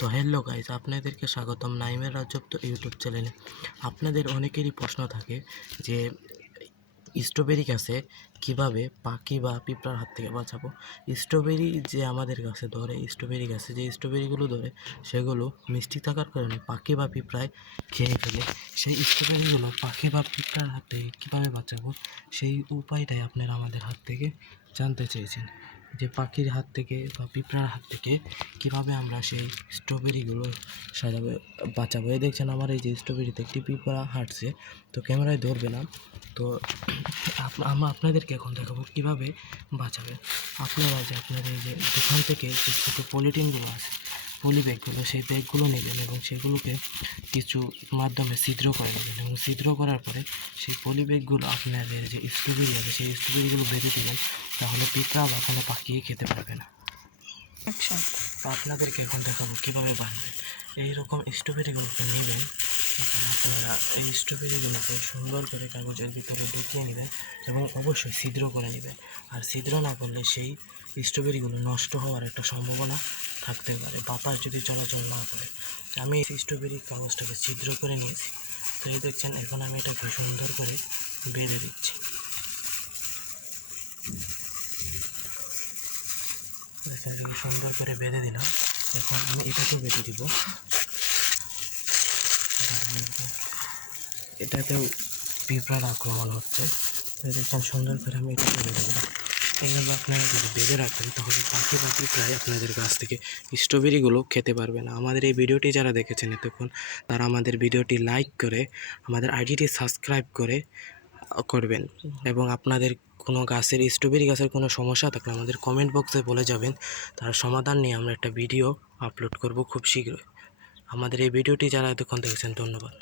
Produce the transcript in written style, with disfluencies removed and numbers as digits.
তো hello guys, আপনাদেরকে স্বাগতম নাইমের রাজত্ব ইউটিউব চ্যানেলে। আপনাদের অনেকেরই প্রশ্ন থাকে যে স্ট্রবেরি গাছে কিভাবে পাখি বা পিঁপড়ার হাত থেকে বাঁচাবো। স্ট্রবেরি যে আমাদের গাছে ধরে, স্ট্রবেরি গাছে যে স্ট্রবেরিগুলো ধরে সেগুলো মিষ্টি থাকার কারণে পাখি বা পিঁপড়ায় খেয়ে ফেলে। সেই স্ট্রবেরিগুলো পাখি বা পিঁপড়ার হাত থেকে কীভাবে বাঁচাবো সেই উপায়টাই আপনারা আমাদের হাত থেকে জানতে চেয়েছেন, যে পাখির হাত থেকে বা পিঁপড়ার হাত থেকে কীভাবে আমরা সেই স্ট্রবেরিগুলো বাঁচাবো। এই দেখছেন আমার এই যে স্ট্রবেরিতে একটি পিঁপড়া হাঁটছে, তো ক্যামেরায় ধরবে না। তো আমরা আপনাদেরকে এখন দেখাবো কীভাবে বাঁচাবেন। আপনারা যে আপনাদের এই যে দোকান থেকে যে ছোটো পলিথিনগুলো আছে, পলি ব্যাগগুলো, সেই ব্যাগগুলো নেবেন এবং সেগুলোকে কিছু মাধ্যমে ছিদ্র করে নেবেন এবং ছিদ্র করার পরে সেই পলি ব্যাগগুলো আপনাদের যে স্ট্রবেরি আছে সেই স্ট্রবেরিগুলো বেঁধে দেবেন, তাহলে পিঁপড়া বা কোনো পাখি খেতে পারবে না। আচ্ছা, তো আপনাদেরকে এখন দেখাবো কীভাবে বানাবেন। এইরকম স্ট্রবেরিগুলোকে নেবেন, এখন আপনারা এই স্ট্রবেরিগুলোকে সুন্দর করে কাগজের ভিতরে ঢুকিয়ে নেবেন এবং অবশ্যই ছিদ্র করে নেবেন। আর ছিদ্র না করলে সেই স্ট্রবেরিগুলো নষ্ট হওয়ার একটা সম্ভাবনা থাকতে পারে, বাতাস যদি চলাচল না করে। আমি এই স্ট্রবেরি কাগজটাকে ছিদ্র করে নিয়েছি। তো এই দেখছেন, এখন আমি এটাকে সুন্দর করে বেঁধে দিচ্ছি। এটাকে সুন্দর করে বেঁধে দিলাম। এখন আমি এটাকেও বেঁধে দিব। এটাতেও পিঁপড়ার আক্রমণ হচ্ছে। তো দেখছেন, সুন্দর করে আমি এটাকে বেঁধে দিলাম। এইভাবে আপনারা যদি বেঁধে রাখেন তাহলে পাখি বা পিঁপড়ায় আপনাদের গাছ থেকে স্ট্রবেরিগুলো খেতে পারবে না। আমাদের এই ভিডিওটি যারা দেখেছেন এতক্ষণ, তারা আমাদের ভিডিওটি লাইক করে আমাদের আইডিটি সাবস্ক্রাইব করবেন এবং আপনাদের কোনো গাছের স্ট্রবেরি গাছের কোনো সমস্যা থাকলে আমাদের কমেন্ট বক্সে বলে যাবেন। তার সমাধান নিয়ে আমরা একটা ভিডিও আপলোড করব খুব শীঘ্রই। আমাদের এই ভিডিওটি যারা এতক্ষণ দেখেছেন, ধন্যবাদ।